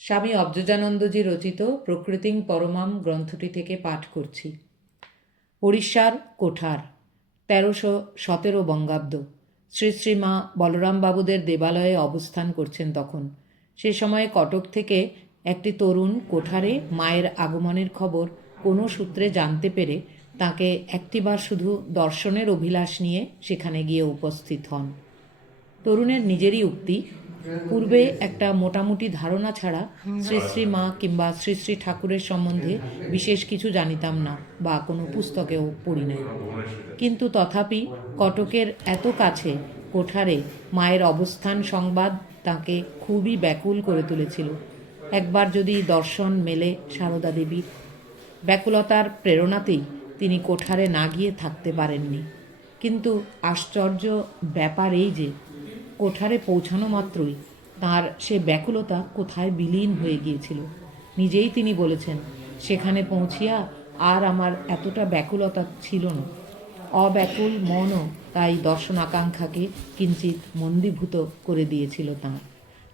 স্বামী অবজোজানন্দজি রচিত প্রকৃতিং পরমাম গ্রন্থটি থেকে পাঠ করছি। উড়িষ্যার কোঠার 1317 বঙ্গাব্দ। শ্রী শ্রী মা বলরামবাবুদের দেবালয়ে অবস্থান করছেন তখন। সে সময়ে কটক থেকে একটি তরুণ কোঠারে মায়ের আগমনের খবর কোনো সূত্রে জানতে পেরে তাকে একটিবার শুধু দর্শনের অভিলাষ নিয়ে সেখানে গিয়ে উপস্থিত হন। তরুণের নিজেরই উক্তি, পূর্বে একটা মোটামুটি ধারণা ছাড়া শ্রী শ্রী মা কিংবা শ্রী শ্রী ঠাকুরের সম্বন্ধে বিশেষ কিছু জানিতাম না বা কোনো পুস্তকেও পড়ি নাই। কিন্তু তথাপি কটকের এত কাছে কোঠারে মায়ের অবস্থান সংবাদ তাকে খুবই ব্যাকুল করে তুলেছিল। একবার যদি দর্শন মেলে সারদা দেবীর। ব্যাকুলতার প্রেরণাতেই তিনি কোঠারে না গিয়ে থাকতে পারেননি। কিন্তু আশ্চর্য ব্যাপার এই যে কোঠারে পৌঁছানো মাত্রই তার সে ব্যাকুলতা কোথায় বিলীন হয়ে গিয়েছিল। নিজেই তিনি বলেছেন, সেখানে পৌঁছিয়া আর আমার এতটা ব্যাকুলতা ছিল না। অব্যাকুল মনও তাই দর্শন আকাঙ্ক্ষাকে কিঞ্চিত মন্দীভূত করে দিয়েছিল তাঁর।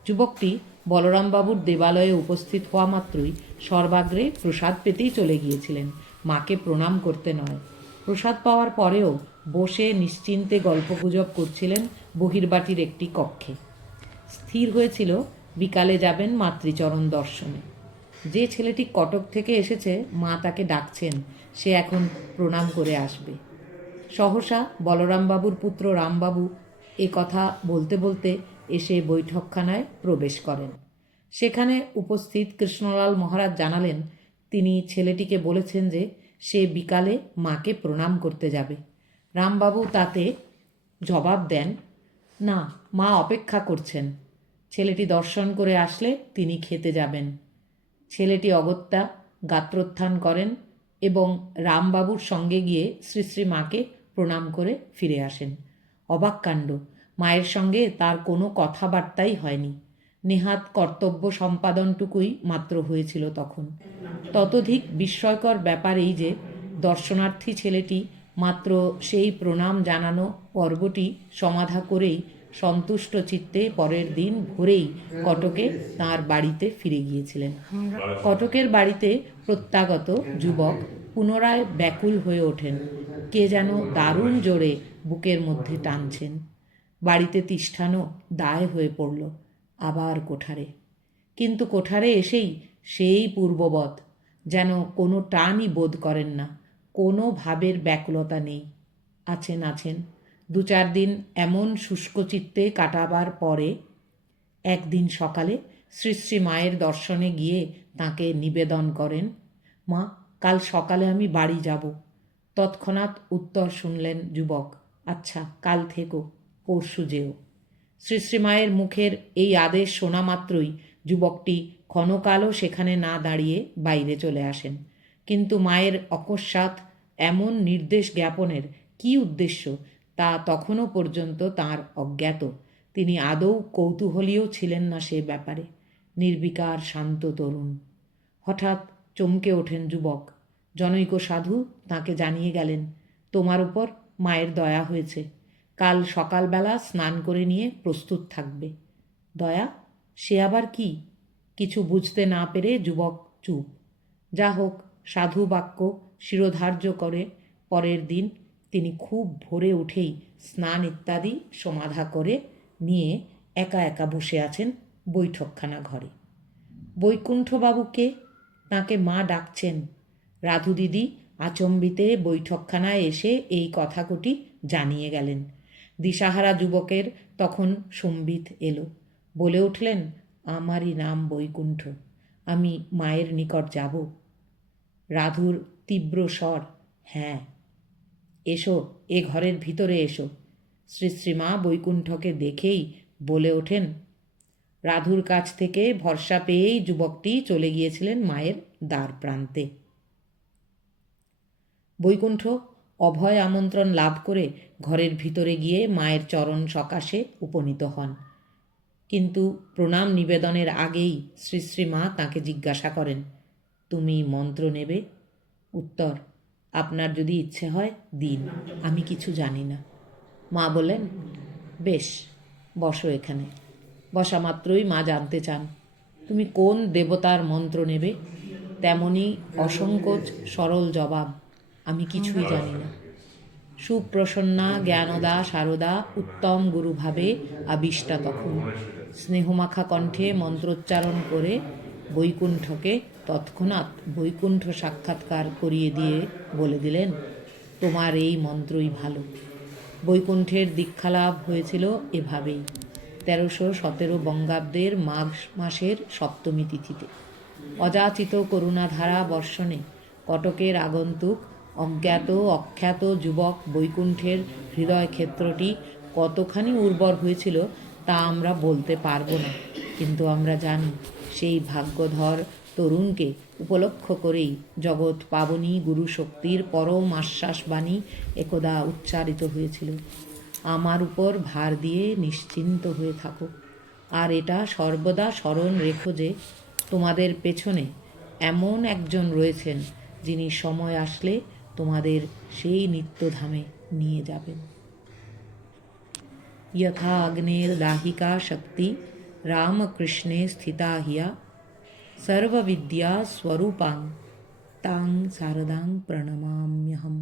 যুবকটি বলরামবাবুর দেবালয়ে উপস্থিত হওয়া মাত্রই সর্বাগ্রে প্রসাদ পেতেই চলে গিয়েছিলেন, মাকে প্রণাম করতে নয়। প্রসাদ পাওয়ার পরেও বসে নিশ্চিন্তে গল্পগুজব করছিলেন বহির্বাটির একটি কক্ষে। স্থির হয়েছিল বিকালে যাবেন মাতৃচরণ দর্শনে। যে ছেলেটি কটক থেকে এসেছে মা তাকে ডাকছেন, সে এখন প্রণাম করে আসবে। সহসা বলরামবাবুর পুত্র রামবাবু এ কথা বলতে বলতে এসে বৈঠকখানায় প্রবেশ করেন। সেখানে উপস্থিত কৃষ্ণলাল মহারাজ জানালেন, তিনি ছেলেটিকে বলেছেন যে সে বিকালে মাকে প্রণাম করতে যাবে। রামবাবু তাতে জবাব দেন, না, মা অপেক্ষা করছেন। ছেলেটি দর্শন করে আসলে তিনি খেতে যাবেন। ছেলেটি অগত্যা গাত্রোত্থান করেন এবং রামবাবুর সঙ্গে গিয়ে শ্রী শ্রী মাকে প্রণাম করে ফিরে আসেন। অবাক কাণ্ড, মায়ের সঙ্গে তার কোনো কথাবার্তাই হয়নি। নেহাত কর্তব্য সম্পাদনটুকুই মাত্র হয়েছিল তখন। ততোধিক বিস্ময়কর ব্যাপার এই যে দর্শনার্থী ছেলেটি মাত্র সেই প্রণাম জানানো পর্বটি সমাধা করেই সন্তুষ্ট চিত্তে পরের দিন ভোরেই কটকে তাঁর বাড়িতে ফিরে গিয়েছিলেন। কটকের বাড়িতে প্রত্যাগত যুবক পুনরায় ব্যাকুল হয়ে ওঠেন। কে যেন দারুণ জোরে বুকের মধ্যে টানছেন। বাড়িতে তিষ্ঠানো দায় হয়ে পড়ল। আবার কোঠারে। কিন্তু কোঠারে এসেই সেই পূর্ববৎ, যেন কোনো টানই বোধ করেন না, কোনো ভাবের ব্যাকুলতা নেই। আছেন 2-4 দিন এমন শুষ্কচিত্তে কাটাবার পরে একদিন সকালে শ্রী শ্রী মায়ের দর্শনে গিয়ে তাঁকে নিবেদন করেন, মা, কাল সকালে আমি বাড়ি যাব। তৎক্ষণাৎ উত্তর শুনলেন যুবক, আচ্ছা, কাল থেকো, পরশু যেও। শ্রী শ্রী মায়ের মুখের এই আদেশ শোনা মাত্রই যুবকটি ক্ষণকালও সেখানে না দাঁড়িয়ে বাইরে চলে আসেন। কিন্তু মায়ের অকস্মাৎ এমন নির্দেশ জ্ঞাপনের কী উদ্দেশ্য তা তখনও পর্যন্ত তাঁর অজ্ঞাত। তিনি আদৌ কৌতূহলীও ছিলেন না সে ব্যাপারে। নির্বিকার শান্ত তরুণ। হঠাৎ চমকে ওঠেন যুবক। জনৈক সাধু তাঁকে জানিয়ে গেলেন, তোমার উপর মায়ের দয়া হয়েছে, কাল সকালবেলা স্নান করে নিয়ে প্রস্তুত থাকবে। দয়া? সে আবার কি? কিছু বুঝতে না পেরে যুবক চুপ। যা হোক, সাধু বাক্য শিরোধার্য করে পরের দিন তিনি খুব ভোরে উঠেই স্নান ইত্যাদি সমাধা করে নিয়ে একা একা বসে আছেন বৈঠকখানা ঘরে। বৈকুণ্ঠবাবুকে তাঁকে মা ডাকছেন। রাধু দিদি আচম্বিতে বৈঠকখানায় এসে এই কথাকটি জানিয়ে গেলেন। দিশাহারা যুবকের তখন সম্বিত এলো। বলে উঠলেন, আমারই নাম বৈকুণ্ঠ, আমি মায়ের নিকট যাব। রাধুর তীব্র স্বর, হ্যাঁ, এসো, এ ঘরের ভিতরে এসো। শ্রী শ্রীমা বৈকুণ্ঠকে দেখেই বলে ওঠেন। রাধুর কাছ থেকে ভরসা পেয়েই যুবকটি চলে গিয়েছিলেন মায়ের দ্বার প্রান্তে। বৈকুণ্ঠ অভয় আমন্ত্রণ লাভ করে ঘরের ভিতরে গিয়ে মায়ের চরণ সকাশে উপনীত হন। কিন্তু প্রণাম নিবেদনের আগেই শ্রী শ্রী মা তাঁকে জিজ্ঞাসা করেন, তুমি মন্ত্র নেবে? উত্তর, আপনার যদি ইচ্ছে হয় দিন, আমি কিছু জানি না। মা বলেন, বেশ, বসো এখানে। বসা মাত্রই মা জানতে চান, তুমি কোন দেবতার মন্ত্র নেবে? তেমনি অসংকোচ সরল জবাব, আমি কিছুই জানি না। সুপ্রসন্না জ্ঞানদা সারদা উত্তম গুরুভাবে আবিষ্টা তখন স্নেহমাখা কণ্ঠে মন্ত্রোচ্চারণ করে বৈকুণ্ঠকে তৎক্ষণাৎ বৈকুণ্ঠ সাক্ষাৎকার করিয়ে দিয়ে বলে দিলেন, তোমার এই মন্ত্রই ভালো। বৈকুণ্ঠের দীক্ষালাভ হয়েছিল এভাবেই 1317 বঙ্গাব্দের মাঘ মাসের সপ্তমী তিথিতে। অযাচিত করুণাধারা বর্ষণে কটকের আগন্তুক অজ্ঞাত অখ্যাত যুবক বৈকুণ্ঠের হৃদয় ক্ষেত্রটি কতখানি উর্বর হয়েছিল তা আমরা বলতে পারব না, কিন্তু আমরা জানি সেই ভাগ্যধর তরুণকে উপলক্ষ করেই জগৎ পাবনী গুরুশক্তির পরম আশ্বাসবাণী একদা উচ্চারিত হয়েছিল, আমার উপর ভার দিয়ে নিশ্চিন্ত হয়ে থাকো। আর এটা সর্বদা স্মরণ রেখো যে তোমাদের পেছনে এমন একজন রয়েছেন যিনি সময় আসলে তোমাদের সেই নিত্যধামে নিয়ে যাবেন। यथा अग्नेर्दाहिका शक्ति रामकृष्णे स्थिता हिया सर्वविद्या स्वरूपां तां शारदां प्रणमाम्यहम्।